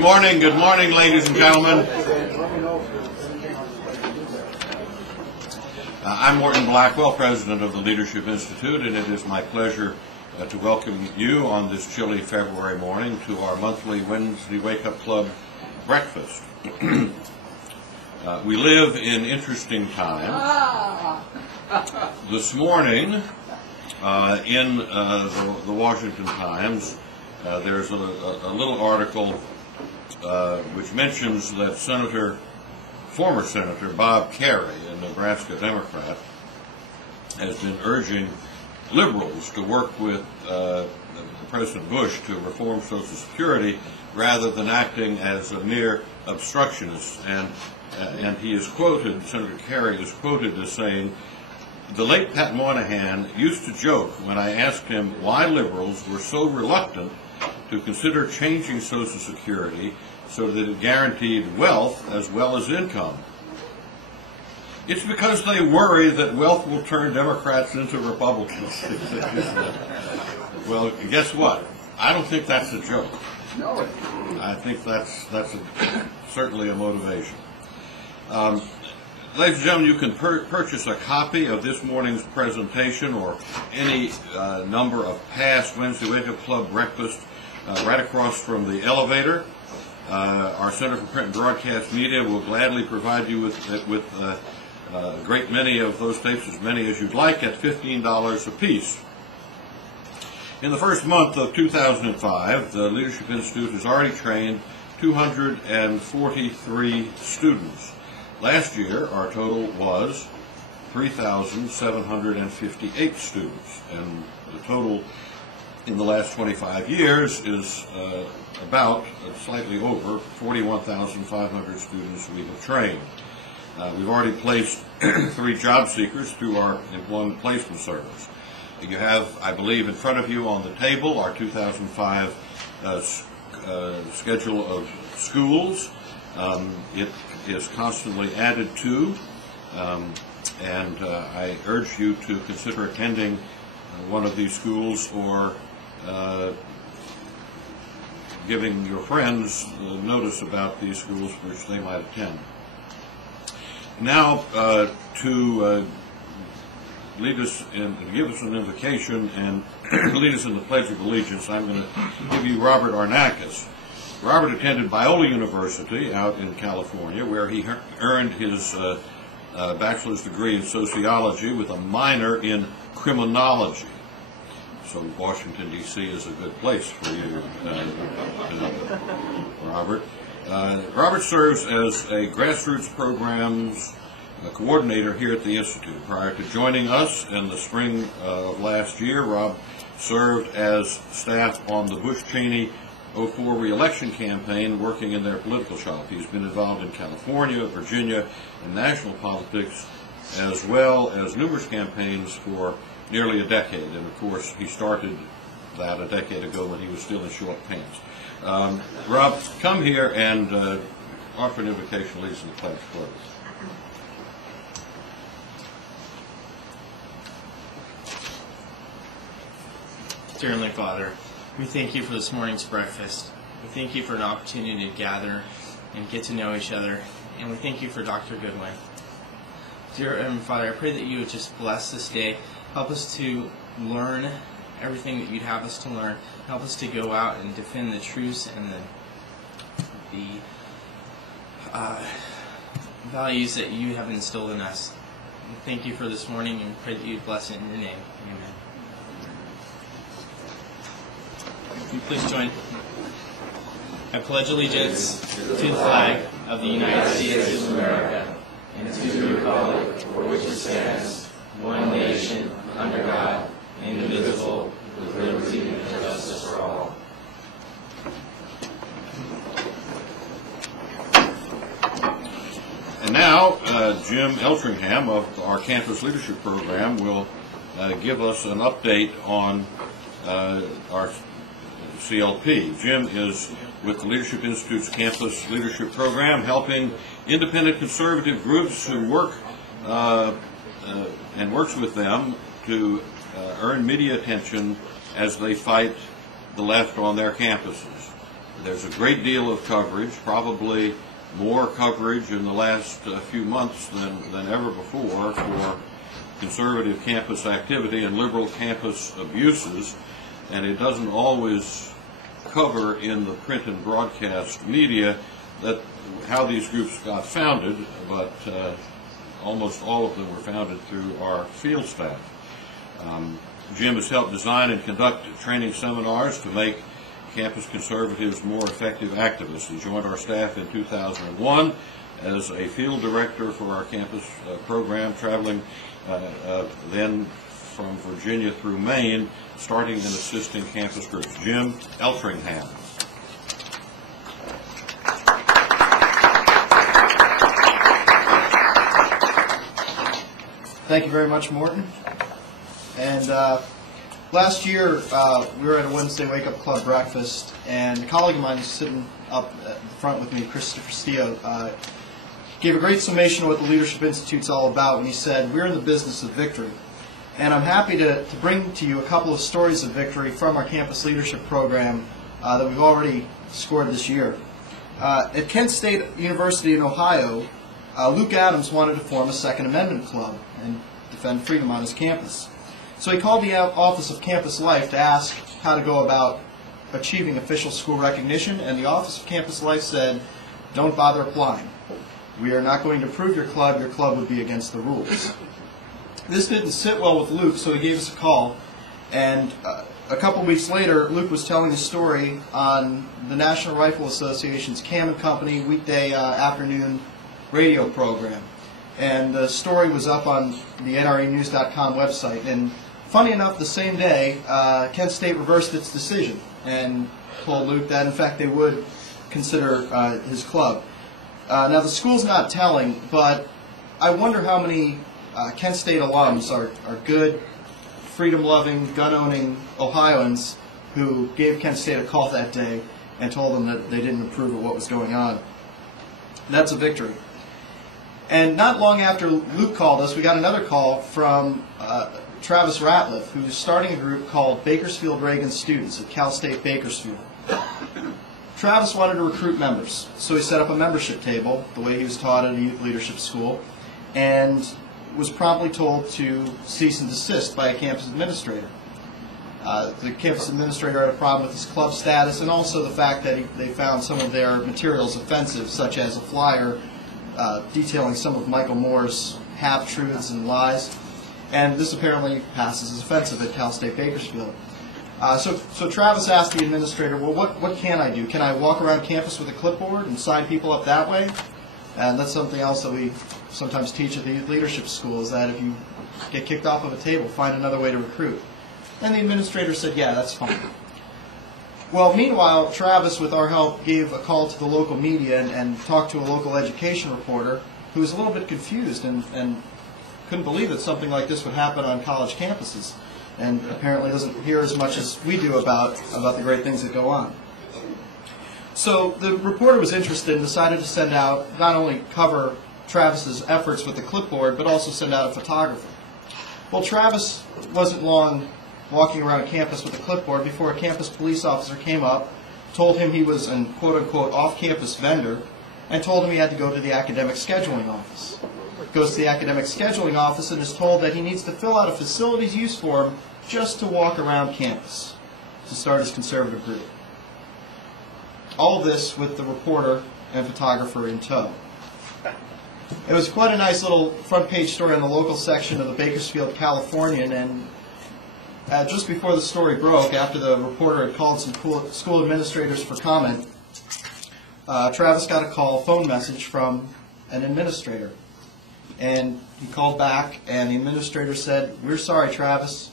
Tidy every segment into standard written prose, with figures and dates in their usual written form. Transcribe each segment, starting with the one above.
Good morning, ladies and gentlemen. I'm Morton Blackwell, president of the Leadership Institute, and it is my pleasure to welcome you on this chilly February morning to our monthly Wednesday Wake Up Club breakfast. We live in interesting times. This morning, in the Washington Times, there's a little article which mentions that former Senator Bob Kerrey, a Nebraska Democrat, has been urging liberals to work with President Bush to reform Social Security rather than acting as a mere obstructionist. And he is quoted, Senator Kerrey is quoted as saying, "The late Pat Moynihan used to joke when I asked him why liberals were so reluctant to consider changing Social Security so that it guaranteed wealth as well as income. It's because they worry that wealth will turn Democrats into Republicans." Well, guess what? I don't think that's a joke. I think that's certainly a motivation. Ladies and gentlemen, you can purchase a copy of this morning's presentation or any number of past Wednesday Wake Up Club breakfasts right across from the elevator. Our Center for Print and Broadcast Media will gladly provide you with a great many of those tapes, as many as you'd like, at $15 apiece. In the first month of 2005, the Leadership Institute has already trained 243 students. Last year, our total was 3,758 students, and the total in the last 25 years is about slightly over 41,500 students we have trained. We've already placed 3 job seekers through our employment placement service. You have, I believe, in front of you on the table our 2005 schedule of schools. It is constantly added to, and I urge you to consider attending one of these schools or giving your friends notice about these schools which they might attend. Now, to lead us in, give us an invocation and lead us in the Pledge of Allegiance, I'm going to give you Robert Arnakis. Robert attended Biola University out in California, where he earned his bachelor's degree in sociology with a minor in criminology. So Washington, D.C. is a good place for you, Robert. Robert serves as a grassroots programs coordinator here at the Institute. Prior to joining us in the spring of last year, Rob served as staff on the Bush-Cheney 2004 re-election campaign, working in their political shop. He's been involved in California, Virginia, and national politics, as well as numerous campaigns for nearly a decade. And of course, he started that a decade ago when he was still in short pants. Rob, come here and offer an invitation, lead us in the pledge. Dear Heavenly Father, we thank you for this morning's breakfast. We thank you for an opportunity to gather and get to know each other. And we thank you for Dr. Goodman. Dear Heavenly Father, I pray that you would just bless this day. Help us to learn everything that you'd have us to learn. Help us to go out and defend the truths and the values that you have instilled in us. And thank you for this morning, and pray that you'd bless it in your name. Amen. Will you please join? I pledge allegiance to the flag of the United States of America and to the republic for which it stands, one nation, under God, indivisible, with liberty and justice for all. And now, Jim Eltringham of our Campus Leadership Program will give us an update on our CLP. Jim is with the Leadership Institute's Campus Leadership Program, helping independent conservative groups who work and works with them to earn media attention as they fight the left on their campuses. There's a great deal of coverage, probably more coverage in the last few months than ever before for conservative campus activity and liberal campus abuses, and it doesn't always cover in the print and broadcast media how these groups got founded, but almost all of them were founded through our field staff. Jim has helped design and conduct training seminars to make campus conservatives more effective activists. He joined our staff in 2001 as a field director for our campus program, traveling then from Virginia through Maine, starting and assisting campus groups. Jim Eltringham. Thank you very much, Morton. And last year, we were at a Wednesday Wake Up Club breakfast, and a colleague of mine who's sitting up at the front with me, Christopher Steele, gave a great summation of what the Leadership Institute's all about when he said, we're in the business of victory. And I'm happy to bring to you a couple of stories of victory from our campus leadership program that we've already scored this year. At Kent State University in Ohio, Luke Adams wanted to form a Second Amendment club and defend freedom on his campus. So he called the Office of Campus Life to ask how to go about achieving official school recognition, and the Office of Campus Life said, don't bother applying. We are not going to approve your club would be against the rules. This didn't sit well with Luke, so he gave us a call, and a couple weeks later, Luke was telling a story on the National Rifle Association's Cam & Company weekday afternoon radio program. And the story was up on the nrenews.com website. And funny enough, the same day, Kent State reversed its decision and told Luke that, in fact, they would consider his club. Now, the school's not telling, but I wonder how many Kent State alums are good, freedom-loving, gun-owning Ohioans who gave Kent State a call that day and told them that they didn't approve of what was going on. That's a victory. And not long after Luke called us, we got another call from Travis Ratliff, who's starting a group called Bakersfield Reagan Students at Cal State Bakersfield. Travis wanted to recruit members, so he set up a membership table, the way he was taught at a youth leadership school, and was promptly told to cease and desist by a campus administrator. The campus administrator had a problem with his club status and also the fact that they found some of their materials offensive, such as a flyer detailing some of Michael Moore's half-truths and lies, and this apparently passes as offensive at Cal State Bakersfield. So Travis asked the administrator, well, what can I do? Can I walk around campus with a clipboard and sign people up that way? And that's something else that we sometimes teach at the youth leadership school, is that if you get kicked off of a table, find another way to recruit. And the administrator said, yeah, that's fine. Well, meanwhile, Travis, with our help, gave a call to the local media and talked to a local education reporter who was a little bit confused and couldn't believe that something like this would happen on college campuses, and apparently doesn't hear as much as we do about the great things that go on. So the reporter was interested and decided to send out, not only cover Travis's efforts with the clipboard, but also send out a photographer. Well, Travis wasn't long walking around campus with a clipboard before a campus police officer came up, told him he was an quote-unquote off-campus vendor, and told him he had to go to the academic scheduling office. Goes to the academic scheduling office and is told that he needs to fill out a facilities use form just to walk around campus to start his conservative group. All this with the reporter and photographer in tow. It was quite a nice little front page story in the local section of the Bakersfield Californian, and just before the story broke, after the reporter had called some school administrators for comment, Travis got a phone message from an administrator. And he called back, and the administrator said, we're sorry, Travis.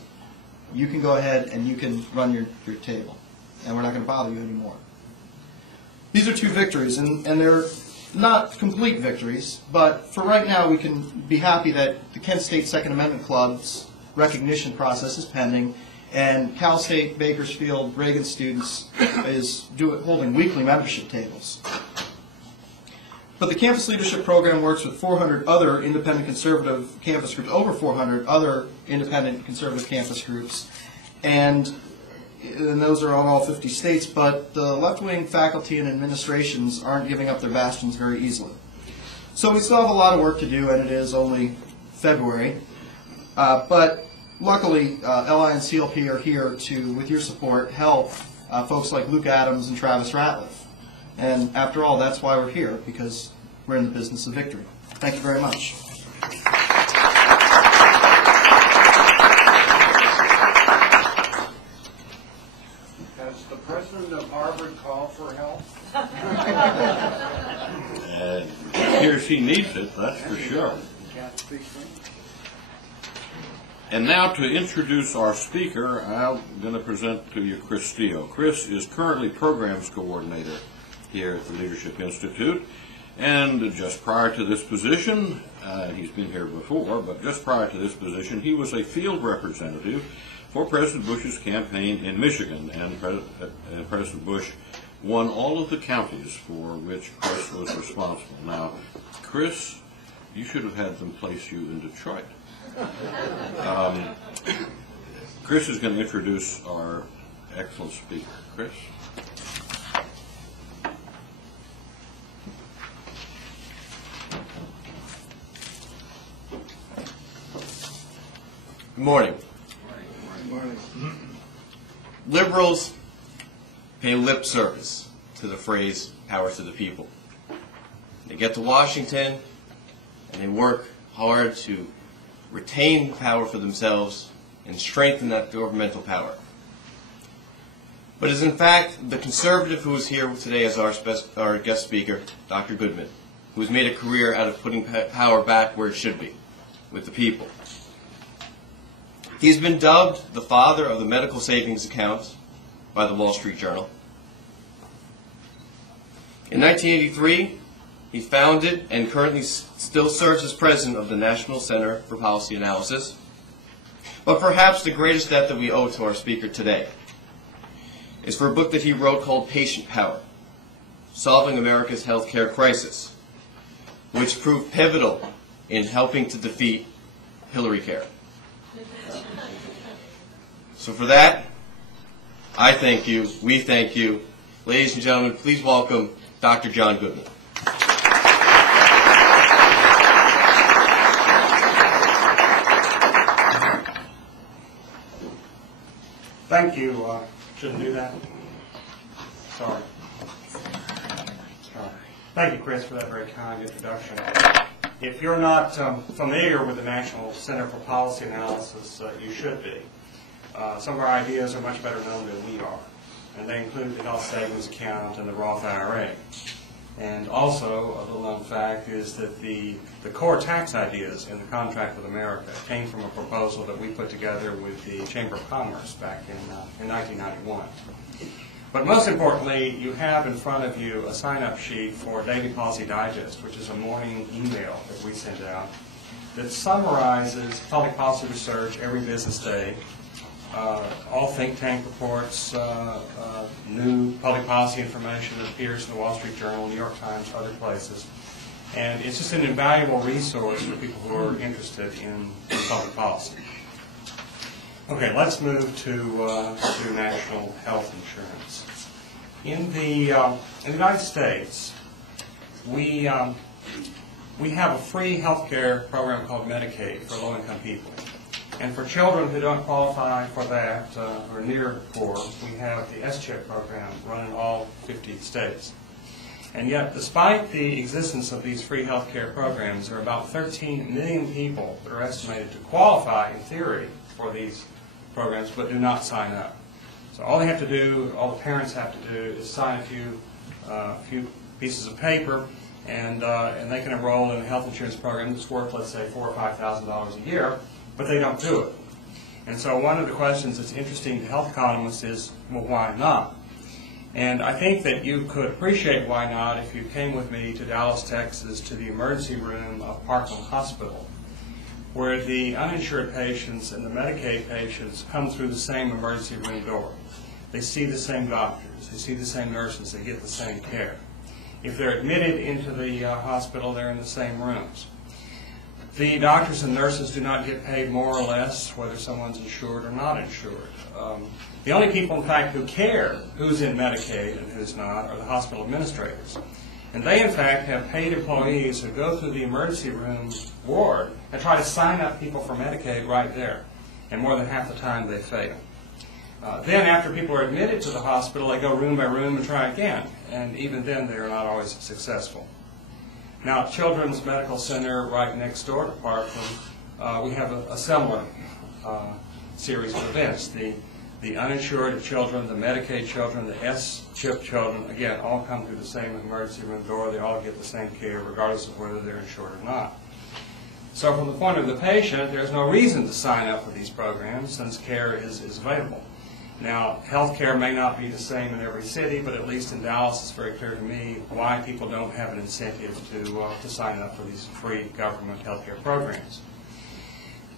You can go ahead and you can run your table, and we're not going to bother you anymore. These are two victories, and they're not complete victories, but for right now we can be happy that the Kent State Second Amendment Club's recognition process is pending, and Cal State Bakersfield Reagan Students is holding weekly membership tables. But the Campus Leadership Program works with 400 other independent conservative campus groups, over 400 other independent conservative campus groups, and and those are on all 50 states, but the left-wing faculty and administrations aren't giving up their bastions very easily. So we still have a lot of work to do, and it is only February. But luckily, LI and CLP are here to, with your support, help folks like Luke Adams and Travis Ratliff. And after all, that's why we're here, because we're in the business of victory. Thank you very much. Has the president of Harvard called for help? He or she needs it, that's for sure. Can't speak for him. And now to introduce our speaker, I'm going to present to you Chris Steele. Chris is currently Programs Coordinator here at the Leadership Institute. And just prior to this position, he's been here before, but just prior to this position, he was a field representative for President Bush's campaign in Michigan. And President Bush won all of the counties for which Chris was responsible. Now, Chris, you should have had them place you in Detroit. Chris is going to introduce our excellent speaker. Chris? Good morning. Good morning. Liberals pay lip service to the phrase, power to the people. They get to Washington and they work hard to retain power for themselves and strengthen that governmental power. But it is in fact the conservative who is here today as our guest speaker, Dr. Goodman, who has made a career out of putting power back where it should be, with the people. He's been dubbed the father of the medical savings account by the Wall Street Journal. In 1983, he founded and currently still serves as president of the National Center for Policy Analysis. But perhaps the greatest debt that we owe to our speaker today is for a book that he wrote called Patient Power, Solving America's Healthcare Crisis, which proved pivotal in helping to defeat Hillary Care. So for that, I thank you, we thank you. Ladies and gentlemen, please welcome Dr. John Goodman. Thank you. Shouldn't do that. Sorry. Thank you, Chris, for that very kind introduction. If you're not familiar with the National Center for Policy Analysis, you should be. Some of our ideas are much better known than we are, and they include the health savings account and the Roth IRA. And also, a little known fact is that the core tax ideas in the Contract with America came from a proposal that we put together with the Chamber of Commerce back in 1991. But most importantly, you have in front of you a sign-up sheet for Daily Policy Digest, which is a morning email that we send out that summarizes public policy research every business day, all think tank reports, new public policy information that appears in the Wall Street Journal, New York Times, other places. And it's just an invaluable resource for people who are interested in public policy. Okay, let's move to national health insurance. In the United States, we have a free health care program called Medicaid for low-income people. And for children who don't qualify for that, or near poor, we have the S-CHIP program run in all 50 states. And yet, despite the existence of these free health care programs, there are about 13 million people that are estimated to qualify, in theory, for these programs, but do not sign up. So all they have to do, all the parents have to do, is sign a few pieces of paper, and they can enroll in a health insurance program that's worth, let's say, $4,000 or $5,000 a year, but they don't do it. And so one of the questions that's interesting to health economists is, well, why not? And I think that you could appreciate why not if you came with me to Dallas, Texas, to the emergency room of Parkland Hospital, where the uninsured patients and the Medicaid patients come through the same emergency room door. They see the same doctors, they see the same nurses, they get the same care. If they're admitted into the hospital, they're in the same rooms. The doctors and nurses do not get paid more or less, whether someone's insured or not insured. The only people, in fact, who care who's in Medicaid and who's not are the hospital administrators. And they, in fact, have paid employees who go through the emergency room ward and try to sign up people for Medicaid right there. And more than half the time they fail. Then after people are admitted to the hospital, they go room by room and try again. And even then, they are not always successful. Now, at Children's Medical Center right next door to Parkland, we have a similar series of events. The uninsured children, the Medicaid children, the S-CHIP children, again, all come through the same emergency room door. They all get the same care regardless of whether they're insured or not. So from the point of the patient, there's no reason to sign up for these programs since care is available. Now, health care may not be the same in every city, but at least in Dallas it's very clear to me why people don't have an incentive to sign up for these free government health care programs.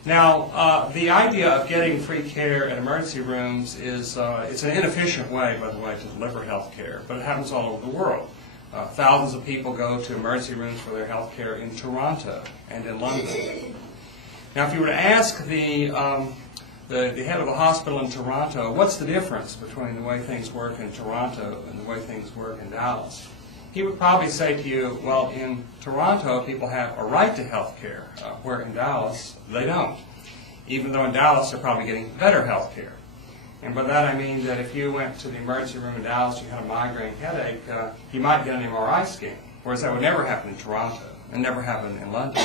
Now, the idea of getting free care at emergency rooms is it's an inefficient way, by the way, to deliver health care, but it happens all over the world. Thousands of people go to emergency rooms for their health care in Toronto and in London. Now, if you were to ask the head of a hospital in Toronto, what's the difference between the way things work in Toronto and the way things work in Dallas? He would probably say to you, well, in Toronto, people have a right to health care, where in Dallas, they don't. Even though in Dallas, they're probably getting better health care. And by that I mean that if you went to the emergency room in Dallas, you had a migraine headache, you might get an MRI scan, whereas that would never happen in Toronto and never happen in London.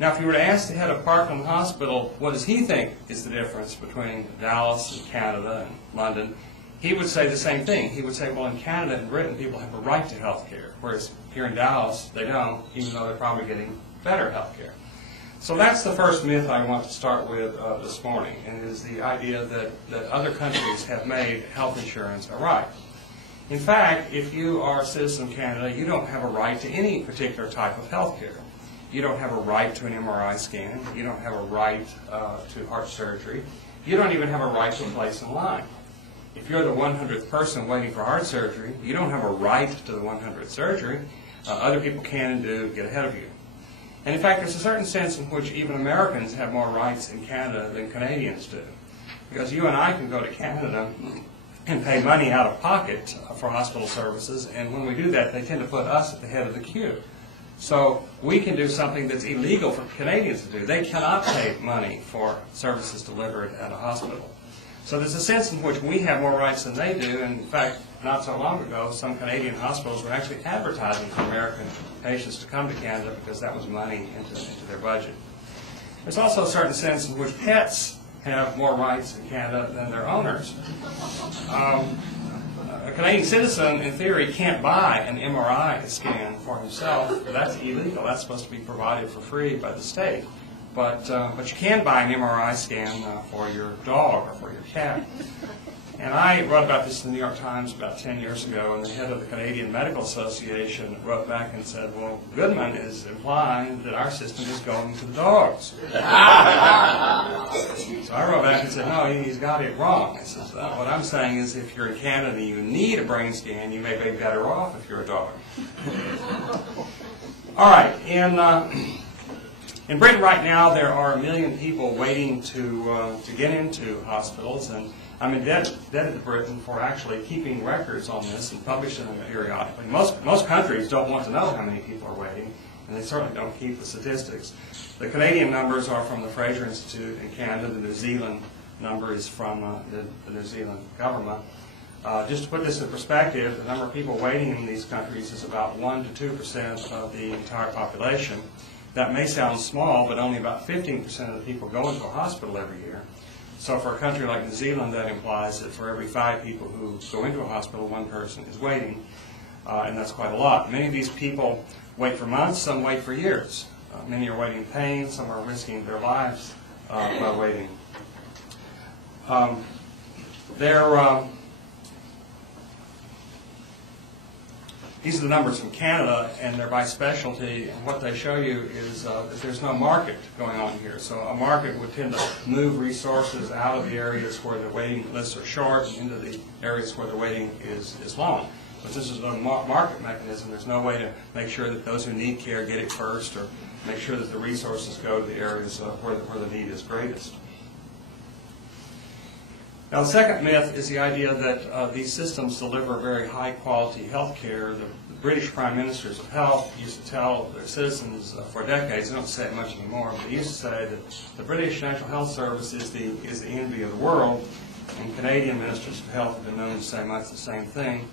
Now, if you were to ask the head of Parkland Hospital, what does he think is the difference between Dallas and Canada and London, he would say the same thing. He would say, well, in Canada and Britain, people have a right to health care, whereas here in Dallas, they don't, even though they're probably getting better health care. So that's the first myth I want to start with this morning, and it is the idea that other countries have made health insurance a right. In fact, if you are a citizen of Canada, you don't have a right to any particular type of health care. You don't have a right to an MRI scan. You don't have a right to heart surgery. You don't even have a right to a place in line. If you're the 100th person waiting for heart surgery, you don't have a right to the 100th surgery. Other people can and do get ahead of you. And in fact, there's a certain sense in which even Americans have more rights in Canada than Canadians do. Because you and I can go to Canada and pay money out of pocket for hospital services, and when we do that, they tend to put us at the head of the queue. So we can do something that's illegal for Canadians to do. They cannot pay money for services delivered at a hospital. So there's a sense in which we have more rights than they do, and in fact, not so long ago, some Canadian hospitals were actually advertising for American patients to come to Canada because that was money into their budget. There's also a certain sense in which pets have more rights in Canada than their owners. A Canadian citizen, in theory, can't buy an MRI scan for himself. That's illegal. That's supposed to be provided for free by the state. But you can buy an MRI scan for your dog or for your cat. And I wrote about this in the New York Times about 10 years ago, and the head of the Canadian Medical Association wrote back and said, well, Goodman is implying that our system is going to the dogs. So I wrote back and said, no, he's got it wrong. I said, what I'm saying is if you're in Canada and you need a brain scan, you may be better off if you're a dog. All right, in Britain right now, there are 1 million people waiting to get into hospitals, and I'm indebted to Britain for actually keeping records on this and publishing them periodically. Most countries don't want to know how many people are waiting, and they certainly don't keep the statistics. The Canadian numbers are from the Fraser Institute in Canada. The New Zealand number is from the New Zealand government. Just to put this in perspective, the number of people waiting in these countries is about 1 to 2% of the entire population. That may sound small, but only about 15% of the people go into a hospital every year. So for a country like New Zealand, that implies that for every 5 people who go into a hospital, 1 person is waiting, and that's quite a lot. Many of these people wait for months, some wait for years. Many are waiting in pain, some are risking their lives by waiting. These are the numbers from Canada, and they're by specialty, and what they show you is that there's no market going on here. So a market would tend to move resources out of the areas where the waiting lists are short and into the areas where the waiting is long. But this is a market mechanism. There's no way to make sure that those who need care get it first, or make sure that the resources go to the areas where the need is greatest. Now, the second myth is the idea that these systems deliver very high-quality health care. The British Prime Ministers of Health used to tell their citizens for decades, they don't say it much anymore, but they used to say that the British National Health Service is the envy of the world, and Canadian Ministers of Health have been known to say much the same thing.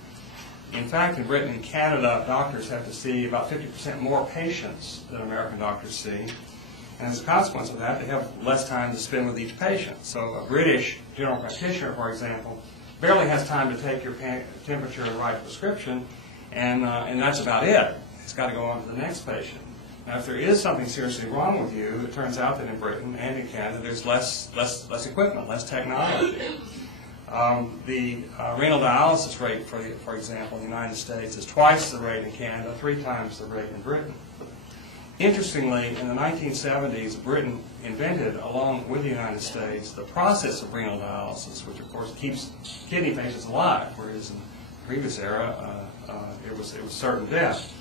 In fact, in Britain and Canada, doctors have to see about 50% more patients than American doctors see. And as a consequence of that, they have less time to spend with each patient. So a British general practitioner, for example, barely has time to take your temperature and write a prescription, and that's about it. He's got to go on to the next patient. Now, if there is something seriously wrong with you, it turns out that in Britain and in Canada, there's less equipment, less technology. The renal dialysis rate, for example, in the United States is twice the rate in Canada, 3 times the rate in Britain. Interestingly, in the 1970s, Britain invented, along with the United States, the process of renal dialysis, which of course keeps kidney patients alive, whereas in the previous era, it was certain death.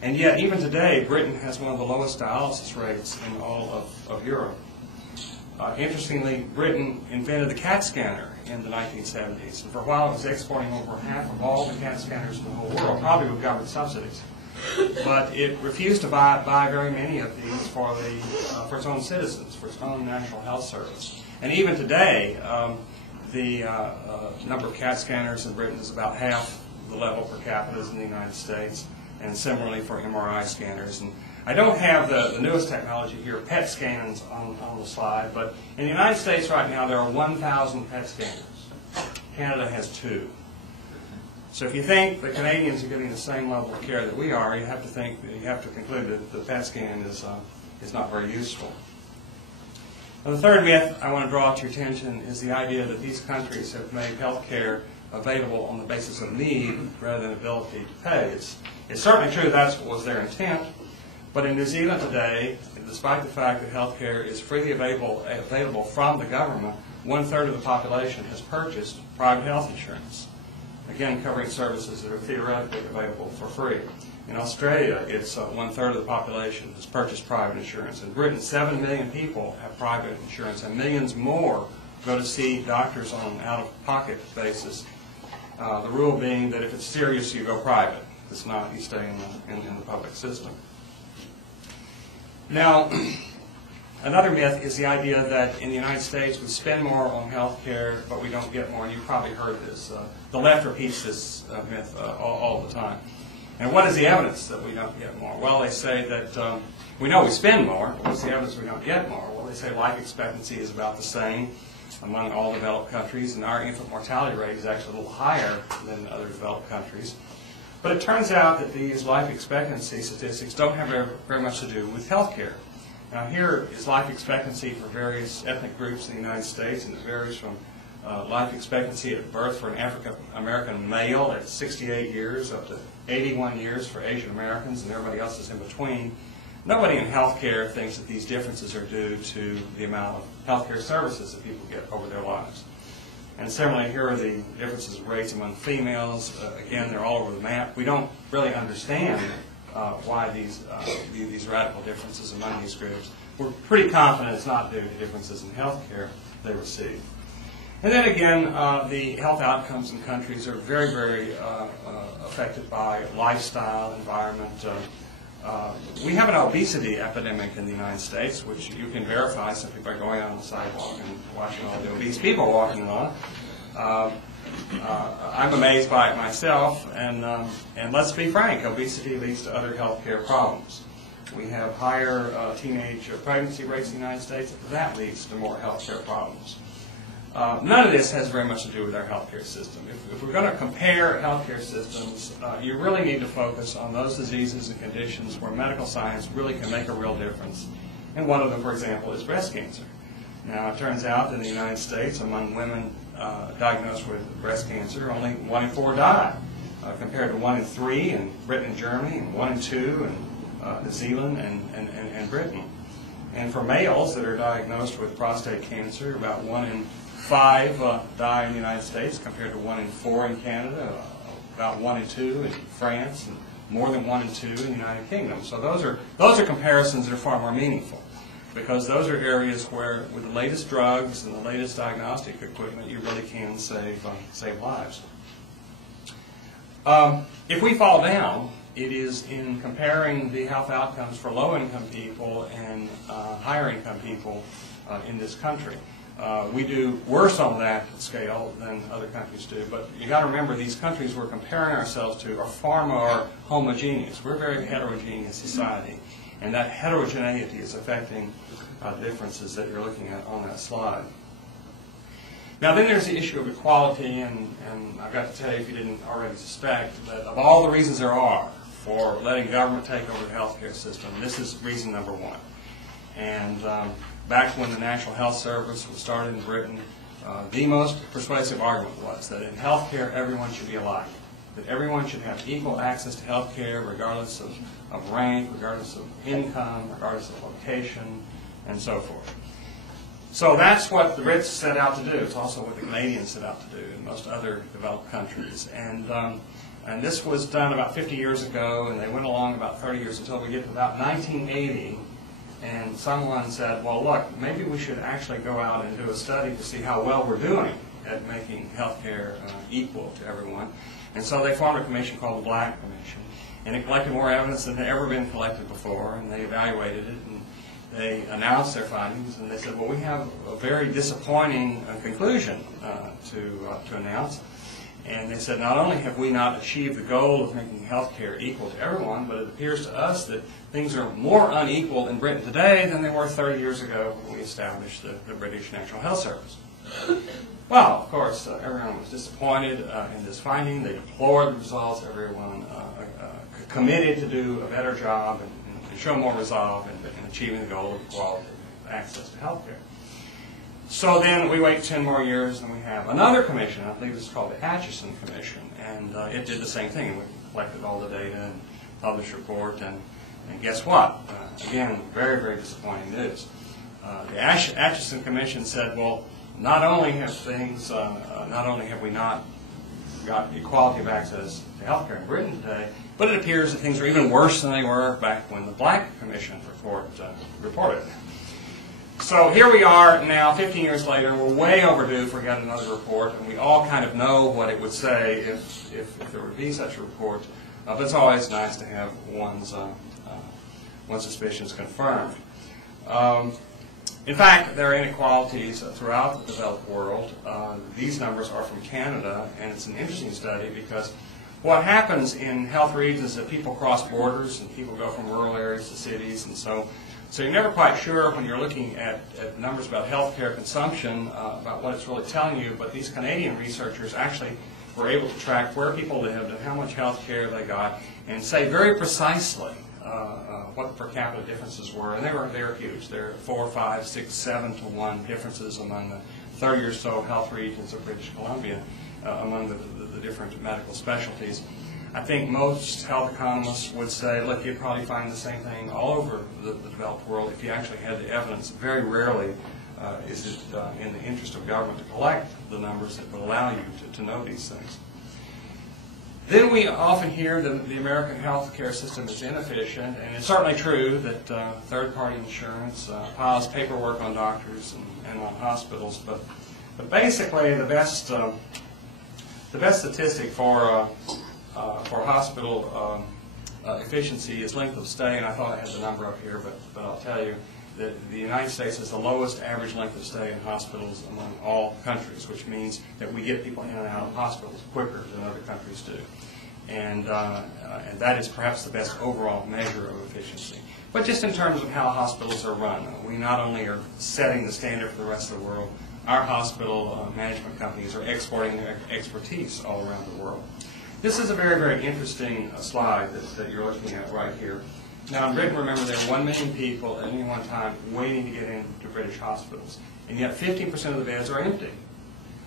And yet, even today, Britain has one of the lowest dialysis rates in all of Europe. Interestingly, Britain invented the CAT scanner in the 1970s, and for a while it was exporting over half of all the CAT scanners in the whole world, probably with government subsidies. But it refused to buy very many of these for its own citizens, for its own National Health Service. And even today, the number of CAT scanners in Britain is about half the level per capita as in the United States, and similarly for MRI scanners. And I don't have the newest technology here, PET scans, on the slide, but in the United States right now there are 1,000 PET scanners. Canada has 2. So if you think the Canadians are getting the same level of care that we are, you have to conclude that the PET scan is not very useful. Now, the third myth I want to draw to your attention is the idea that these countries have made health care available on the basis of need rather than ability to pay. It's certainly true that's what was their intent, but in New Zealand today, despite the fact that health care is freely available from the government, 1/3 of the population has purchased private health insurance. Again, covering services that are theoretically available for free. In Australia, it's 1/3 of the population has purchased private insurance. In Britain, 7 million people have private insurance, and millions more go to see doctors on an out-of-pocket basis. The rule being that if it's serious, you go private. If it's not, you stay in the public system. Now, another myth is the idea that in the United States we spend more on health care, but we don't get more. And you've probably heard this. The left repeats this myth all the time. And what is the evidence that we don't get more? Well, they say that we know we spend more, but what's the evidence we don't get more? Well, they say life expectancy is about the same among all developed countries, and our infant mortality rate is actually a little higher than other developed countries. But it turns out that these life expectancy statistics don't have very much to do with health care. Now, here is life expectancy for various ethnic groups in the United States, and it varies from life expectancy at birth for an African-American male at 68 years up to 81 years for Asian Americans, and everybody else is in between. Nobody in healthcare thinks that these differences are due to the amount of healthcare services that people get over their lives. And similarly, here are the differences of rates among females. Again, they're all over the map. We don't really understand why these radical differences among these groups. We're pretty confident it's not due to differences in health care they receive. And then again, the health outcomes in countries are very, very affected by lifestyle, environment. We have an obesity epidemic in the United States, which you can verify simply by going out on the sidewalk and watching all the obese people walking along. I'm amazed by it myself, and let's be frank, obesity leads to other health care problems. We have higher teenage pregnancy rates in the United States. That leads to more health care problems. None of this has very much to do with our healthcare system. If we're going to compare healthcare systems, you really need to focus on those diseases and conditions where medical science really can make a real difference. And one of them, for example, is breast cancer. Now, it turns out that in the United States, among women diagnosed with breast cancer, only 1 in 4 die, compared to 1 in 3 in Britain and Germany, and 1 in 2 in New Zealand and Britain. And for males that are diagnosed with prostate cancer, about 1 in 5 die in the United States, compared to 1 in 4 in Canada, about 1 in 2 in France, and more than 1 in 2 in the United Kingdom. So those are comparisons that are far more meaningful. because those are areas where, with the latest drugs and the latest diagnostic equipment, you really can save lives. If we fall down, it is in comparing the health outcomes for low-income people and higher-income people in this country. We do worse on that scale than other countries do, but you got to remember these countries we're comparing ourselves to are far more homogeneous. We're a very heterogeneous society, and that heterogeneity is affecting the differences that you're looking at on that slide. Now then there's the issue of equality, and I've got to tell you, if you didn't already suspect, that of all the reasons there are for letting government take over the healthcare system, this is reason number one. And back when the National Health Service was started in Britain, the most persuasive argument was that in healthcare everyone should be alike, that everyone should have equal access to healthcare regardless of rank, regardless of income, regardless of location, and so forth. So that's what the Brits set out to do. It's also what the Canadians set out to do in most other developed countries. And this was done about 50 years ago, and they went along about 30 years until we get to about 1980. And someone said, well, look, maybe we should actually go out and do a study to see how well we're doing at making health care equal to everyone. And so they formed a commission called the Black Commission. And it collected more evidence than had ever been collected before, and they evaluated it. And they announced their findings, and they said, well, we have a very disappointing conclusion to announce. And they said, not only have we not achieved the goal of making health care equal to everyone, but it appears to us that things are more unequal in Britain today than they were 30 years ago when we established the British National Health Service. Well, of course, everyone was disappointed in this finding. They deplored the results. Everyone committed to do a better job and show more resolve in achieving the goal of equality access to health care. So then we wait 10 more years and we have another commission. I believe it's called the Atchison Commission, and it did the same thing. We collected all the data and published a report, and guess what? Again, very, very disappointing news. The Atchison Commission said, well, not only have we not got equality of access to health care in Britain today, but it appears that things are even worse than they were back when the Black Commission report reported. So here we are now, 15 years later, and we're way overdue for getting another report, and we all kind of know what it would say if there would be such a report. But it's always nice to have one's suspicions confirmed. In fact, there are inequalities throughout the developed world. These numbers are from Canada, and it's an interesting study because what happens in health regions is that people cross borders and people go from rural areas to cities, and so you're never quite sure when you're looking at numbers about healthcare consumption about what it's really telling you, but these Canadian researchers actually were able to track where people lived and how much health care they got and say very precisely what the per capita differences were, and they were huge. There are 4, 5, 6, 7 to 1 differences among the 30 or so health regions of British Columbia among the different medical specialties. I think most health economists would say, look, you'd probably find the same thing all over the developed world if you actually had the evidence. Very rarely is it in the interest of government to collect the numbers that would allow you to know these things. Then we often hear that the American health care system is inefficient, and it's certainly true that third-party insurance piles paperwork on doctors and on hospitals, but basically the best statistic for hospital efficiency is length of stay, and I thought I had the number up here, but I'll tell you that the United States has the lowest average length of stay in hospitals among all countries, which means that we get people in and out of hospitals quicker than other countries do. And that is perhaps the best overall measure of efficiency. But just in terms of how hospitals are run, we not only are setting the standard for the rest of the world, our hospital management companies are exporting their expertise all around the world. This is a very, very interesting slide that you're looking at right here. Now in Britain, remember, there are 1 million people at any one time waiting to get into British hospitals, and yet 15% of the beds are empty.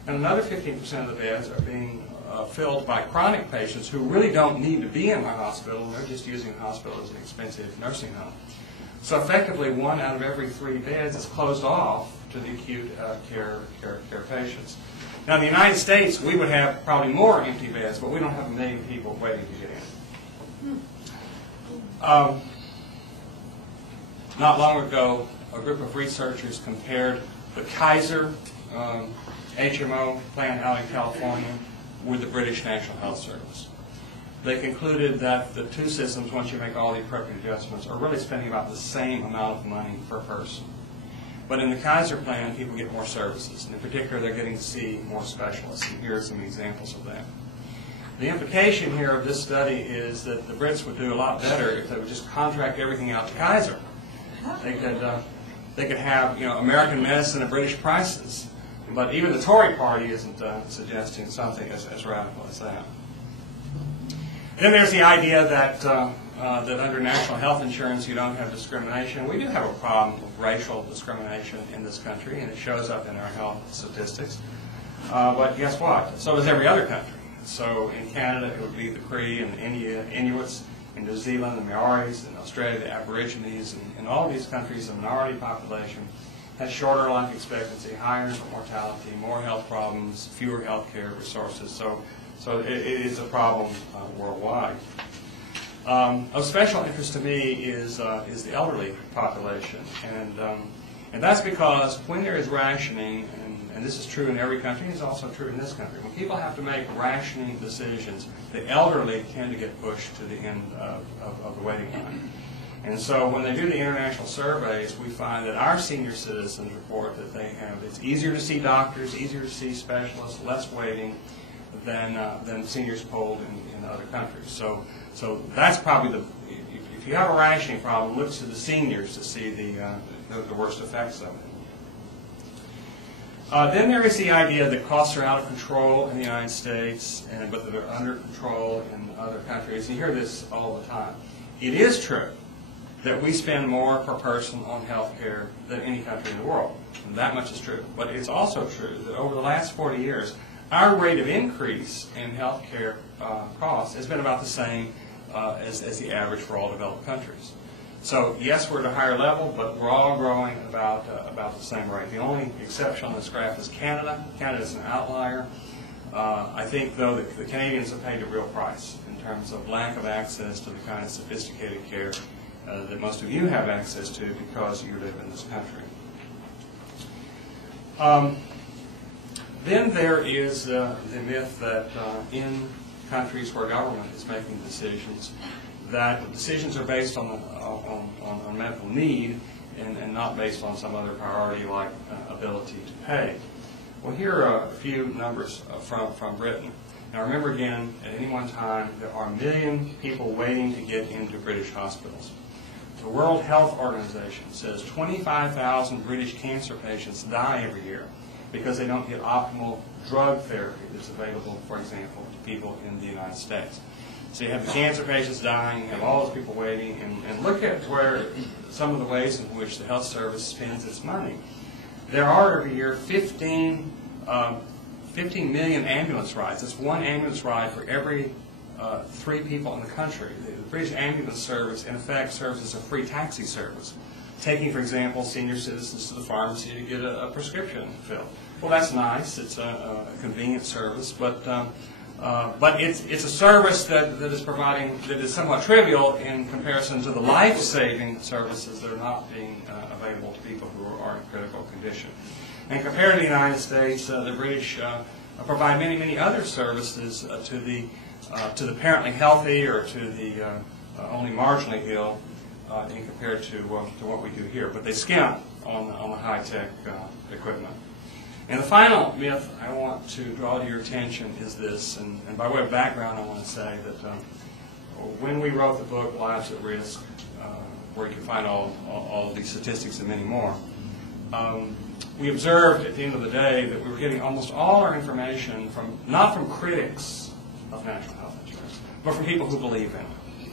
And another 15% of the beds are being filled by chronic patients who really don't need to be in a hospital. They're just using the hospital as an expensive nursing home. So effectively, 1 out of every 3 beds is closed off to the acute care patients. Now in the United States, we would have probably more empty beds, but we don't have 1 million people waiting to get in. Not long ago, a group of researchers compared the Kaiser HMO plant out in California with the British National Health Service. They concluded that the two systems, once you make all the appropriate adjustments, are really spending about the same amount of money per person. But in the Kaiser plan, people get more services, and in particular, they're getting to see more specialists, and here are some examples of that. The implication here of this study is that the Brits would do a lot better if they would just contract everything out to Kaiser. They could have, you know, American medicine at British prices, but even the Tory party isn't suggesting something as radical as that. Then there's the idea that that under national health insurance you don't have discrimination. We do have a problem with racial discrimination in this country, and it shows up in our health statistics. But guess what? So does every other country. So in Canada it would be the Cree and the Inuits, in New Zealand the Maoris, in Australia the Aborigines, and in all of these countries the minority population has shorter life expectancy, higher mortality, more health problems, fewer health care resources. So it is a problem worldwide. Of special interest to me is the elderly population, and that's because when there is rationing, and this is true in every country, it's also true in this country, when people have to make rationing decisions, the elderly tend to get pushed to the end of the waiting line. And so when they do the international surveys, we find that our senior citizens report that it's easier to see doctors, easier to see specialists, less waiting than seniors polled in other countries. So that's probably if you have a rationing problem, look to the seniors to see the worst effects of it. Then there is the idea that costs are out of control in the United States, but that they're under control in other countries. You hear this all the time. It is true that we spend more per person on health care than any country in the world. And that much is true. But it's also true that over the last 40 years, our rate of increase in health care costs has been about the same as the average for all developed countries. So yes, we're at a higher level, but we're all growing about the same rate. The only exception on this graph is Canada. Canada's an outlier. I think, though, that the Canadians have paid a real price in terms of lack of access to the kind of sophisticated care that most of you have access to because you live in this country. Then there is the myth that in countries where government is making decisions, that decisions are based on medical need and not based on some other priority like ability to pay. Well, here are a few numbers from Britain. Now remember again, at any one time, there are 1 million people waiting to get into British hospitals. The World Health Organization says 25,000 British cancer patients die every year because they don't get optimal drug therapy that's available, for example, to people in the United States. So you have the cancer patients dying, you have all those people waiting, and look at where some of the ways in which the health service spends its money. There are every year 15 million ambulance rides. That's one ambulance ride for every 3 people in the country. The British ambulance service, in effect, serves as a free taxi service, taking, for example, senior citizens to the pharmacy to get a prescription filled. Well, that's nice. It's a convenient service, but it's a service that is somewhat trivial in comparison to the life-saving services that are not being available to people who are in critical condition. And compared to the United States, the British provide many other services to the apparently healthy or to the only marginally ill, in compared to what we do here. But they skimp on the high-tech equipment. And the final myth I want to draw to your attention is this, and by way of background I want to say that when we wrote the book Lives at Risk, where you can find all of these statistics and many more, we observed at the end of the day that we were getting almost all our information not from critics of national health insurance, but from people who believe in it.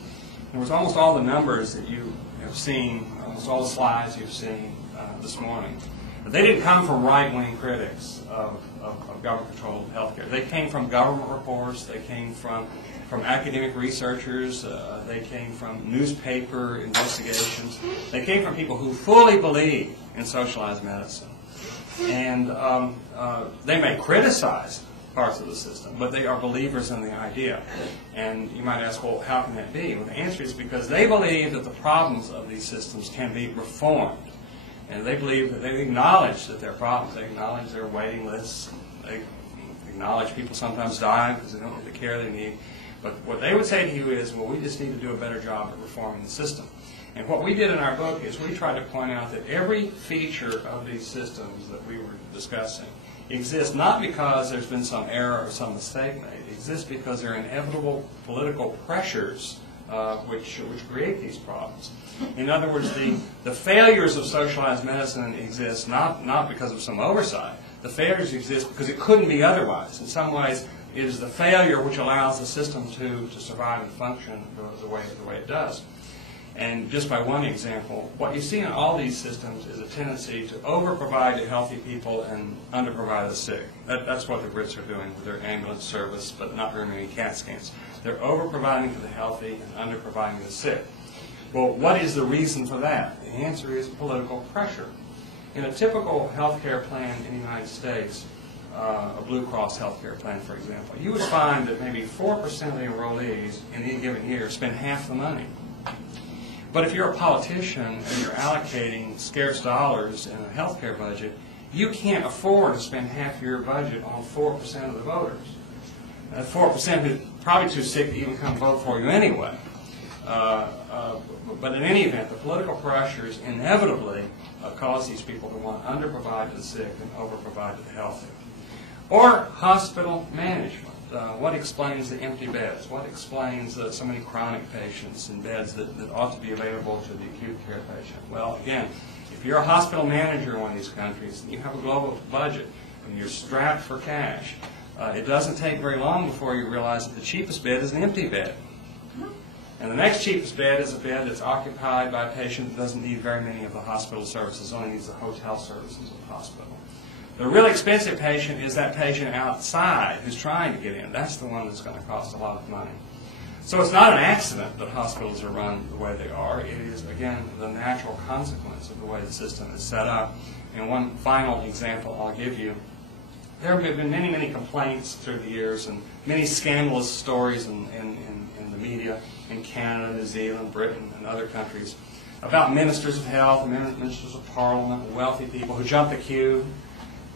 There was almost all the numbers that you have seen, almost all the slides you've seen this morning. But they didn't come from right-wing critics of government-controlled healthcare. They came from government reports. They came from academic researchers. They came from newspaper investigations. They came from people who fully believe in socialized medicine. And they may criticize parts of the system, but they are believers in the idea. And you might ask, well, how can that be? Well, the answer is because they believe that the problems of these systems can be reformed. And they believe that they acknowledge that there are problems. They acknowledge there are waiting lists. They acknowledge people sometimes die because they don't get the care they need. But what they would say to you is, well, we just need to do a better job at reforming the system. And what we did in our book is we tried to point out that every feature of these systems that we were discussing exists not because there's been some error or some mistake made. It exists because there are inevitable political pressures which create these problems. In other words, the failures of socialized medicine exist not because of some oversight. The failures exist because it couldn't be otherwise. In some ways, it is the failure which allows the system to survive and function the way it does. And just by one example, what you see in all these systems is a tendency to over-provide to healthy people and under-provide the sick. That's what the Brits are doing with their ambulance service, but not very many CAT scans. They're over-providing for the healthy and under-providing the sick. Well, what is the reason for that? The answer is political pressure. In a typical health care plan in the United States, a Blue Cross health care plan, for example, you would find that maybe 4% of the enrollees in any given year spend half the money. But if you're a politician and you're allocating scarce dollars in a health care budget, you can't afford to spend half your budget on 4% of the voters. 4% is probably too sick to even come vote for you anyway. But in any event, the political pressures inevitably cause these people to want to underprovide to the sick and overprovide to the healthy. Or hospital management. What explains the empty beds? What explains so many chronic patients in beds that ought to be available to the acute care patient? Well, again, if you're a hospital manager in one of these countries, and you have a global budget, and you're strapped for cash, it doesn't take very long before you realize that the cheapest bed is an empty bed. And the next cheapest bed is a bed that's occupied by a patient that doesn't need very many of the hospital services, only needs the hotel services of the hospital. The really expensive patient is that patient outside who's trying to get in. That's the one that's going to cost a lot of money. So it's not an accident that hospitals are run the way they are. It is, again, the natural consequence of the way the system is set up. And one final example I'll give you. There have been many, many complaints through the years and many scandalous stories in the media in Canada, New Zealand, Britain, and other countries about ministers of health, ministers of parliament, wealthy people who jump the queue.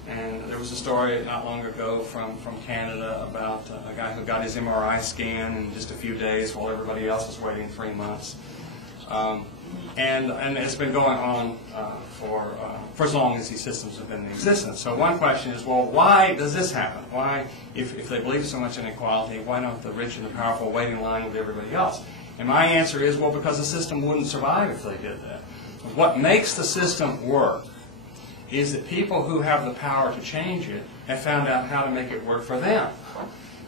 And there was a story not long ago from Canada about a guy who got his MRI scan in just a few days while everybody else was waiting 3 months. And it's been going on for as long as these systems have been in existence. So one question is, well, why does this happen? Why, if they believe so much in equality, why don't the rich and the powerful wait in line with everybody else? And my answer is, well, because the system wouldn't survive if they did that. What makes the system work is that people who have the power to change it have found out how to make it work for them.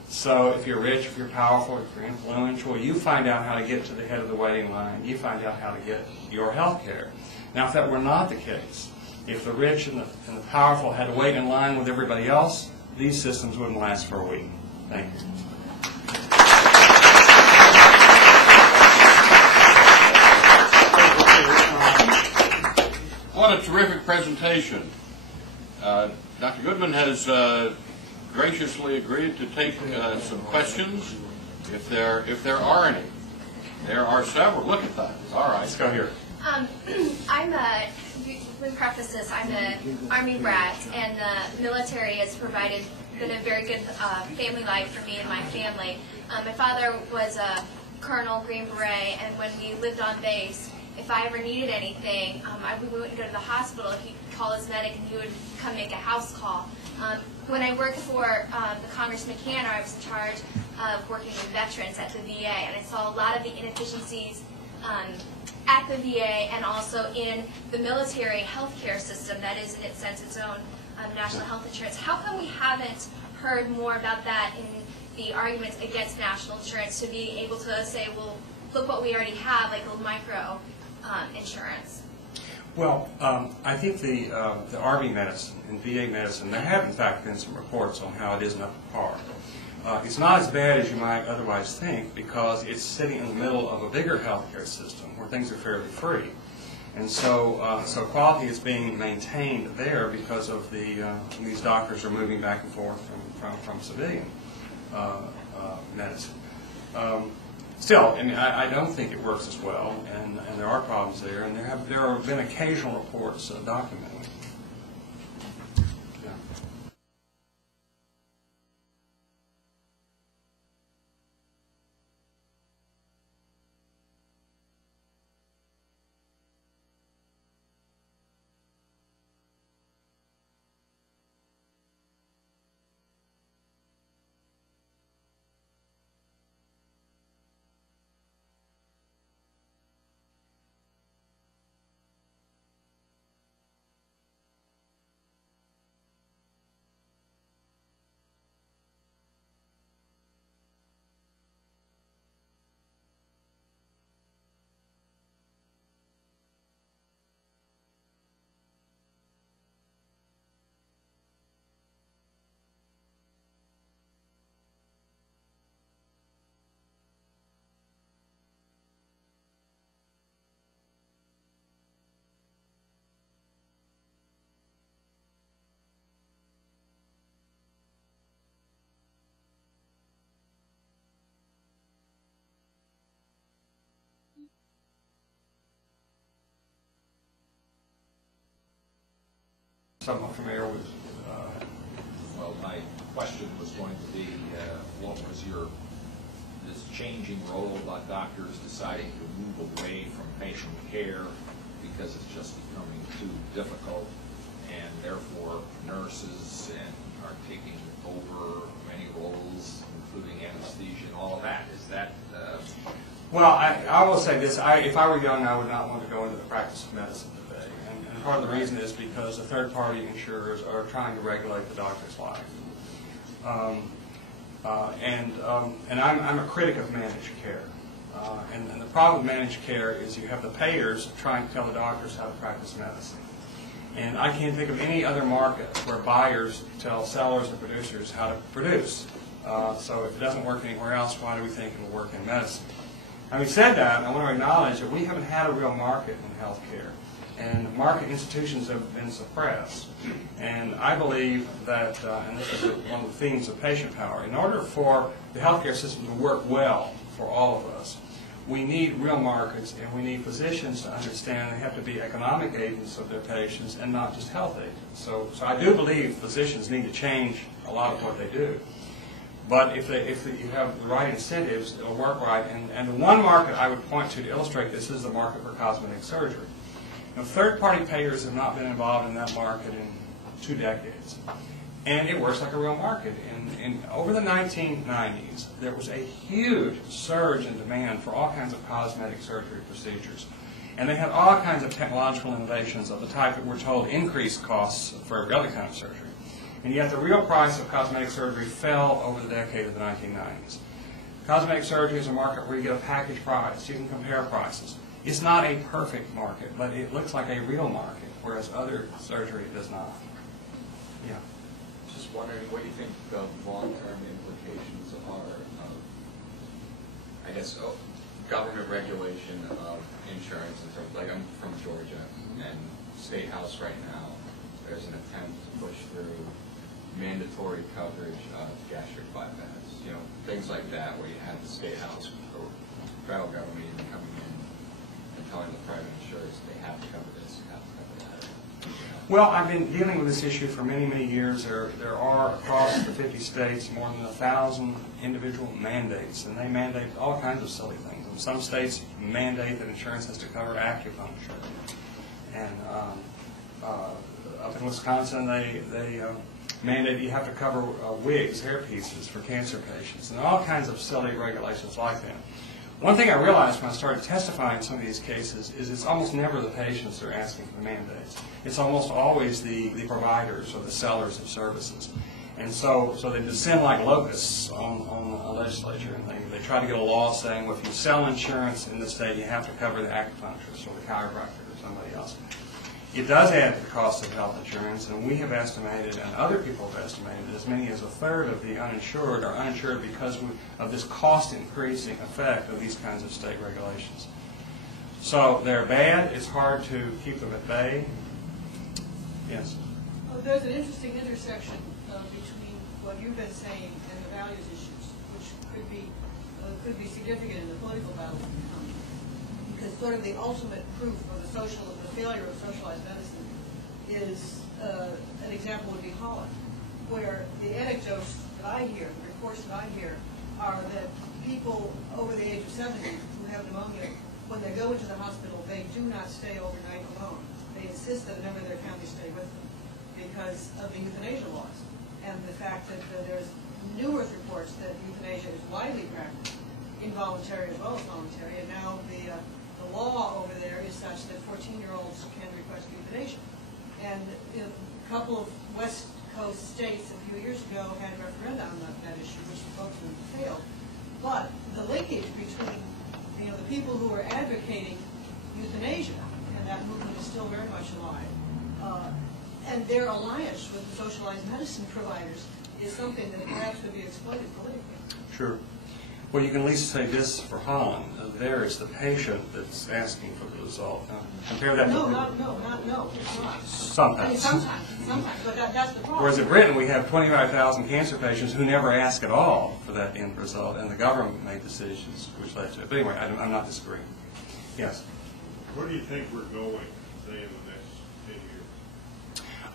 So if you're rich, if you're powerful, if you're influential, you find out how to get to the head of the waiting line. You find out how to get your health care. Now, if that were not the case, if the rich and the powerful had to wait in line with everybody else, these systems wouldn't last for a week. Thank you. What a terrific presentation. Dr. Goodman has graciously agreed to take some questions, if there are any. There are several. Look at that. All right, let's go here. We preface this, I'm an Army brat, and the military has been a very good family life for me and my family. My father was a Colonel Green Beret, and when we lived on base, if I ever needed anything, we wouldn't go to the hospital. He'd call his medic, and he would come make a house call. When I worked for the Congressman Cantor, I was in charge of working with veterans at the VA, and I saw a lot of the inefficiencies at the VA and also in the military healthcare system that is, in its sense, its own national health insurance. How come we haven't heard more about that in the arguments against national insurance to be able to say, well, look what we already have, like a micro insurance? Well, I think the Army medicine and VA medicine, there have in fact been some reports on how it isn't up to par. It's not as bad as you might otherwise think because it's sitting in the middle of a bigger healthcare system where things are fairly free. And so, so quality is being maintained there because of these doctors are moving back and forth from civilian medicine. Still, I mean, I don't think it works as well, and there are problems there, and there have been occasional reports documenting it. Yeah. Somewhat familiar with. Well, my question was going to be, what was this changing role about doctors deciding to move away from patient care because it's just becoming too difficult, and therefore nurses are taking over many roles, including anesthesia and all of that. Is that? Well, I will say this: if I were young, I would not want to go into the practice of medicine today. And part of the reason is because the third-party insurers are trying to regulate the doctor's life. And I'm a critic of managed care. And the problem with managed care is you have the payers trying to tell the doctors how to practice medicine. And I can't think of any other market where buyers tell sellers and producers how to produce. So if it doesn't work anywhere else, why do we think it will work in medicine? Having said that, I want to acknowledge that we haven't had a real market in healthcare, and market institutions have been suppressed. And I believe that, and this is one of the themes of patient power, in order for the healthcare system to work well for all of us, we need real markets, and we need physicians to understand they have to be economic agents of their patients and not just health agents. So I do believe physicians need to change a lot of what they do. But if you have the right incentives, it'll work right. And the one market I would point to illustrate this is the market for cosmetic surgery. Now, third-party payers have not been involved in that market in 2 decades. And it works like a real market. Over the 1990s, there was a huge surge in demand for all kinds of cosmetic surgery procedures. And they had all kinds of technological innovations of the type that we're told increased costs for every other kind of surgery. And yet the real price of cosmetic surgery fell over the decade of the 1990s. Cosmetic surgery is a market where you get a package price. You can compare prices. It's not a perfect market, but it looks like a real market, whereas other surgery does not. Yeah. Just wondering what you think the long-term implications are of, I guess, government regulation of insurance in terms, like I'm from Georgia, and State House right now, there's an attempt to push through mandatory coverage of gastric bypass, things like that, where you have the State House or federal government even coming in and telling the private insurers they have to cover this, you have to cover that. Well, I've been dealing with this issue for many, many years. There are, across the 50 states, more than 1,000 individual mandates, and they mandate all kinds of silly things. And some states mandate that insurance has to cover acupuncture. And up in Wisconsin, they mandate you have to cover wigs, hair pieces for cancer patients, and all kinds of silly regulations like that. One thing I realized when I started testifying in some of these cases is it's almost never the patients that are asking for the mandates. It's almost always the providers or the sellers of services. And so they descend like locusts on a legislature, and they try to get a law saying, well, if you sell insurance in the state, you have to cover the acupuncturist or the chiropractor or somebody else. It does add to the cost of health insurance, and we have estimated, and other people have estimated, as many as 1/3 of the uninsured are uninsured because of this cost-increasing effect of these kinds of state regulations. So they're bad. It's hard to keep them at bay. Yes? Well, there's an interesting intersection between what you've been saying and the values issues, which could be could be significant in the political battle. Because sort of the ultimate proof of the failure of socialized medicine is, an example would be Holland, where the anecdotes that I hear, the reports that I hear, are that people over the age of 70 who have pneumonia, when they go into the hospital, they do not stay overnight alone. They insist that a member of their family stay with them because of the euthanasia laws and the fact that there's numerous reports that euthanasia is widely practiced, involuntary as well as voluntary, and now the law over there is such that 14-year-olds can request euthanasia. And a couple of West Coast states a few years ago had a referendum on that issue, which both of them failed. But the linkage between the people who are advocating euthanasia, and that movement is still very much alive, and their alliance with the socialized medicine providers is something that perhaps could be exploited politically. Sure. Well, you can at least say this for Holland. There is the patient that's asking for the result. Compare that No, to... no, it's not. Sometimes. I mean, sometimes, but that's the problem. Whereas in Britain, we have 25,000 cancer patients who never ask at all for that end result, and the government made decisions which led to it. But anyway, I'm not disagreeing. Yes? Where do you think we're going, say, in the next 10 years?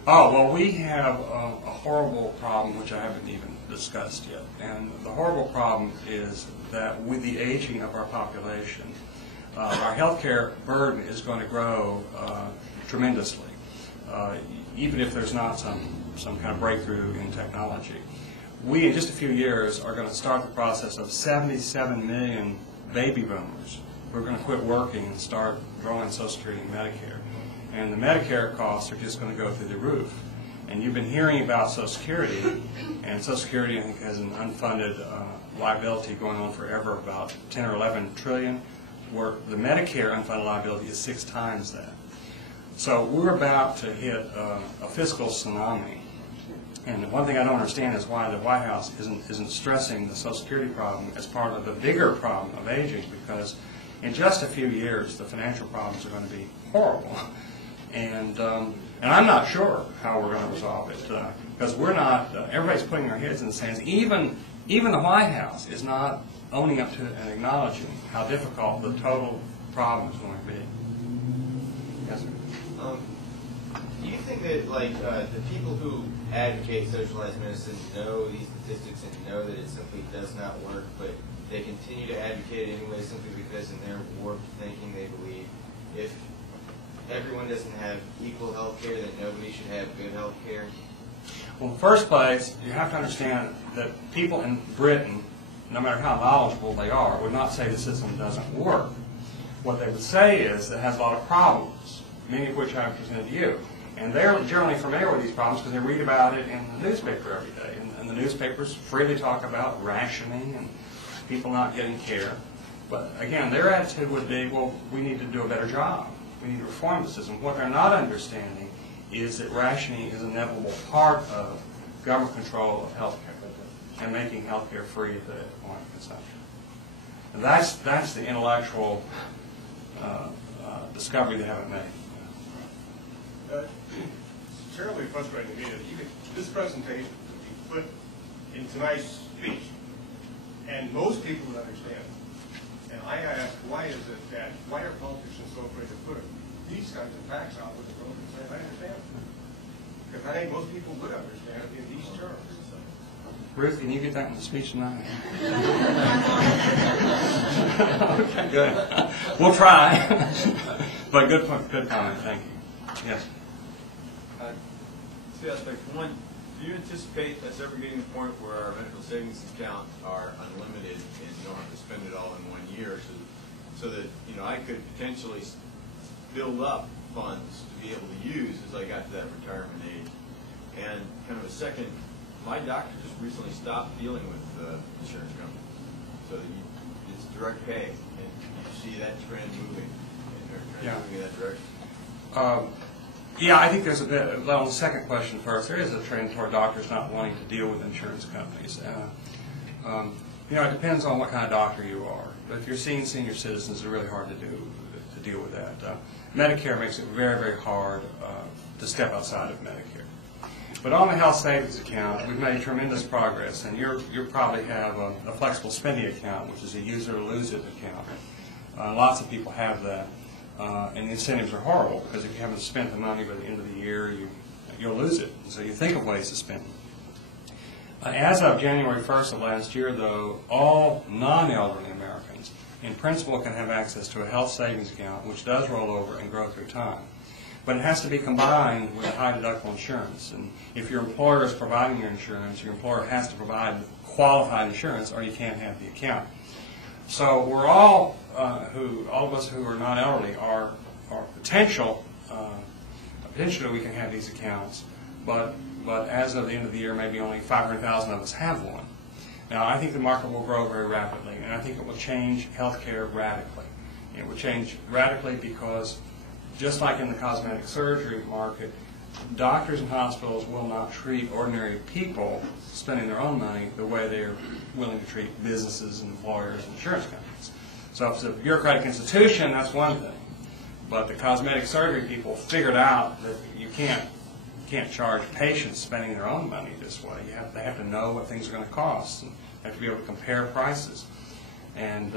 Oh, well, we have a horrible problem, which I haven't even discussed yet. And the horrible problem is that with the aging of our population, our healthcare burden is going to grow tremendously, even if there's not some kind of breakthrough in technology. We, in just a few years, are going to start the process of 77 million baby boomers who are going to quit working and start drawing Social Security and Medicare. And the Medicare costs are just going to go through the roof. And you've been hearing about Social Security, and Social Security, I think, has an unfunded liability going on forever, about 10 or 11 trillion, where the Medicare unfunded liability is 6 times that. So we're about to hit a fiscal tsunami. And one thing I don't understand is why the White House isn't stressing the Social Security problem as part of the bigger problem of aging, because in just a few years, the financial problems are going to be horrible. And I'm not sure how we're going to resolve it, because we're not, everybody's putting their heads in the sands. Even the White House is not owning up to and acknowledging how difficult the total problem is going to be. Yes, sir? Do you think that, like, the people who advocate socialized medicine know these statistics and know that it simply does not work, but they continue to advocate it anyway simply because in their warped thinking they believe if everyone doesn't have equal health care, that nobody should have good health care? Well, in the first place, you have to understand that people in Britain, no matter how knowledgeable they are, would not say the system doesn't work. What they would say is that it has a lot of problems, many of which I've presented to you. And they're generally familiar with these problems because they read about it in the newspaper every day. And the newspapers freely talk about rationing and people not getting care. But again, their attitude would be, well, we need to do a better job. We need to reform the system. What they're not understanding is that rationing is an inevitable part of government control of health care and making health care free at the point of consumption. And that's the intellectual discovery they haven't made. It's terribly frustrating to me that this presentation could be put in tonight's speech, and most people would understand it. And I ask, why is it that, why are politicians so afraid to put these kinds of facts out with the road and say, I understand it? Because I think most people would understand it in these terms. Ruth, can you get that in the speech tonight? Okay, good. We'll try. But good comment. Thank you. Yes. 2 aspects. One, do you anticipate us ever getting to the point where our medical savings accounts are unlimited and you don't have to spend it all in 1 year, so that I could potentially build up funds to be able to use as I got to that retirement age? And kind of a second, my doctor just recently stopped dealing with insurance companies, so that it's direct pay, and you see that trend moving, and they're moving in that direction. Yeah, I think there's a bit, well, on the second question first, there is a trend toward doctors not wanting to deal with insurance companies. It depends on what kind of doctor you are. But if you're seeing senior citizens, it's really hard to deal with that. Medicare makes it very, very hard to step outside of Medicare. But on the health savings account, we've made tremendous progress, and you probably have a flexible spending account, which is a use it or lose it account. Lots of people have that, and the incentives are horrible, because if you haven't spent the money by the end of the year, you'll lose it. So you think of ways to spend it. As of January 1st of last year, though, all non-elderly Americans, in principle, can have access to a health savings account, which does roll over and grow through time. But it has to be combined with high deductible insurance. And if your employer is providing your insurance, your employer has to provide qualified insurance, or you can't have the account. So we're all of us who are not elderly are potentially we can have these accounts. But as of the end of the year, maybe only 500,000 of us have one. Now, I think the market will grow very rapidly, and I think it will change healthcare radically. It will change radically because, just like in the cosmetic surgery market, doctors and hospitals will not treat ordinary people spending their own money the way they're willing to treat businesses and employers and insurance companies. So if it's a bureaucratic institution, that's one thing. But the cosmetic surgery people figured out that you can't charge patients spending their own money this way. They have to know what things are going to cost, and have to be able to compare prices. And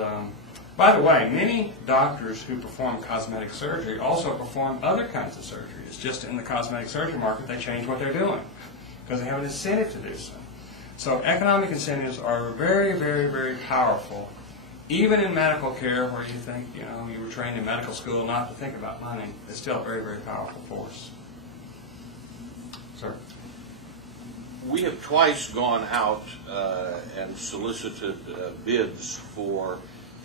by the way, many doctors who perform cosmetic surgery also perform other kinds of surgeries. Just in the cosmetic surgery market, they change what they're doing because they have an incentive to do so. So economic incentives are very, very, very powerful. Even in medical care, where you think, you were trained in medical school not to think about money, it's still a very, very powerful force. Sir? We have twice gone out and solicited bids for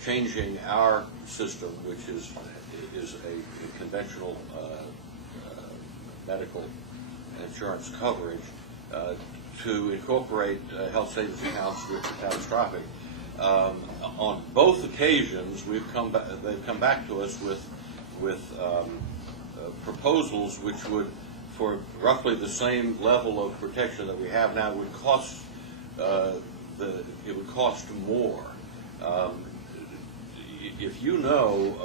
changing our system, which is a conventional medical insurance coverage, to incorporate health savings accounts which are catastrophic. On both occasions, they've come back to us with proposals which would, for roughly the same level of protection that we have now, would cost it would cost more. If you know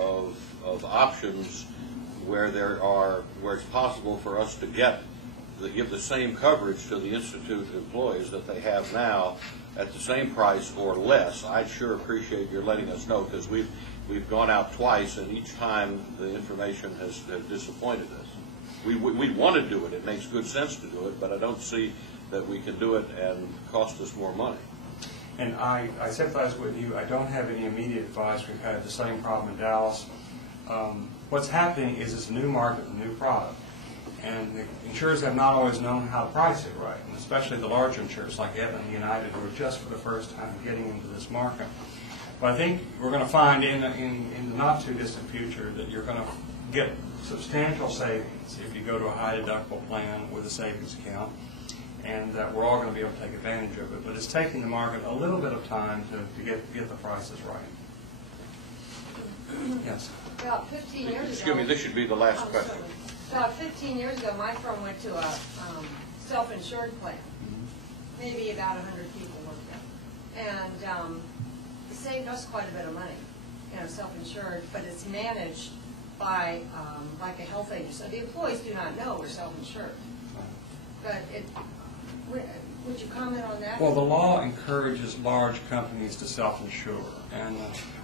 of options where it's possible for us to give the same coverage to the Institute employees that they have now at the same price or less, I'd sure appreciate your letting us know, because we've gone out twice, and each time the information has disappointed us. We want to do it. It makes good sense to do it, but I don't see that we can do it and cost us more money. And I sympathize with you. I don't have any immediate advice. We've had the same problem in Dallas. What's happening is it's a new market, a new product. And the insurers have not always known how to price it right, and especially the larger insurers like Aetna and United, who are just for the first time getting into this market. But I think we're going to find in the not-too-distant future that you're going to get substantial savings if you go to a high-deductible plan with a savings account, and that we're all going to be able to take advantage of it. But it's taking the market a little bit of time to get the prices right. Yes? About 15 years ago... Excuse me, this should be the last question. About 15 years ago, my firm went to a self-insured plan. Maybe about 100 people worked there. And it saved us quite a bit of money, self-insured, but it's managed by like a health agency. So the employees do not know we're self-insured. But would you comment on that? Well, the law encourages large companies to self-insure. And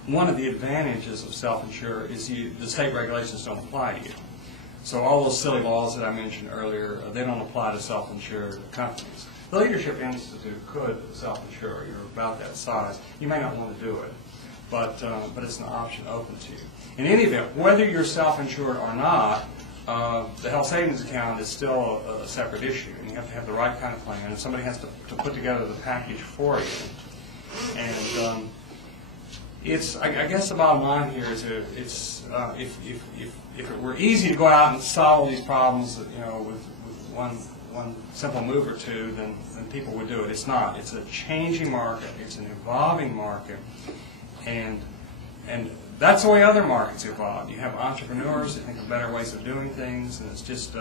one of the advantages of self-insure is the state regulations don't apply to you. So all those silly laws that I mentioned earlier, they don't apply to self-insured companies. The Leadership Institute could self-insure. You're about that size. You may not want to do it, but it's an option open to you. In any event, whether you're self-insured or not, the health savings account is still a separate issue, and you have to have the right kind of plan, and somebody has to put together the package for you. And I guess the bottom line here is if it were easy to go out and solve these problems, with one simple move or two, then people would do it. It's not. It's a changing market. It's an evolving market, and that's the way other markets evolve. You have entrepreneurs that think of better ways of doing things, and it's just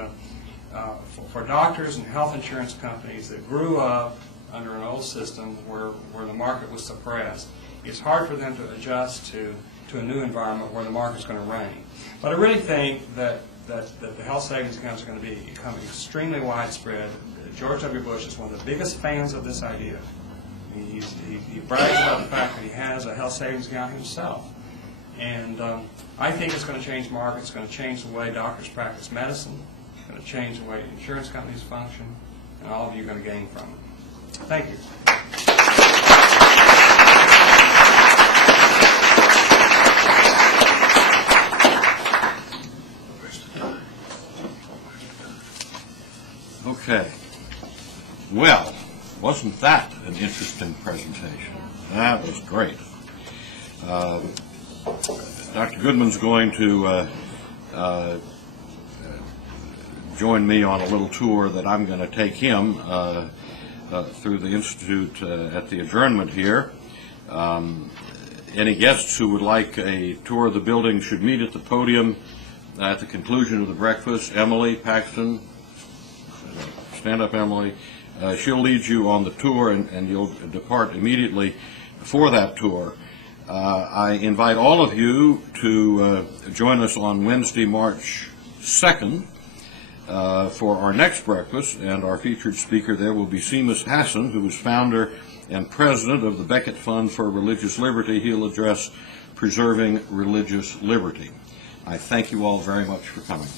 for doctors and health insurance companies that grew up under an old system where the market was suppressed. It's hard for them to adjust to a new environment where the market's going to reign. But I really think that the health savings accounts are going to become extremely widespread. that George W. Bush is one of the biggest fans of this idea. He brags about the fact that he has a health savings account himself. And I think it's going to change markets, it's going to change the way doctors practice medicine, it's going to change the way insurance companies function, and all of you are going to gain from it. Thank you. Okay. Well, wasn't that an interesting presentation? That was great. Dr. Goodman's going to join me on a little tour that I'm going to take him through the Institute at the adjournment here. Any guests who would like a tour of the building should meet at the podium at the conclusion of the breakfast. Emily Paxton, stand up, Emily. She'll lead you on the tour, and you'll depart immediately for that tour. I invite all of you to join us on Wednesday, March 2nd for our next breakfast, and our featured speaker there will be Seamus Hassan, who is founder and president of the Beckett Fund for Religious Liberty. He'll address preserving religious liberty. I thank you all very much for coming.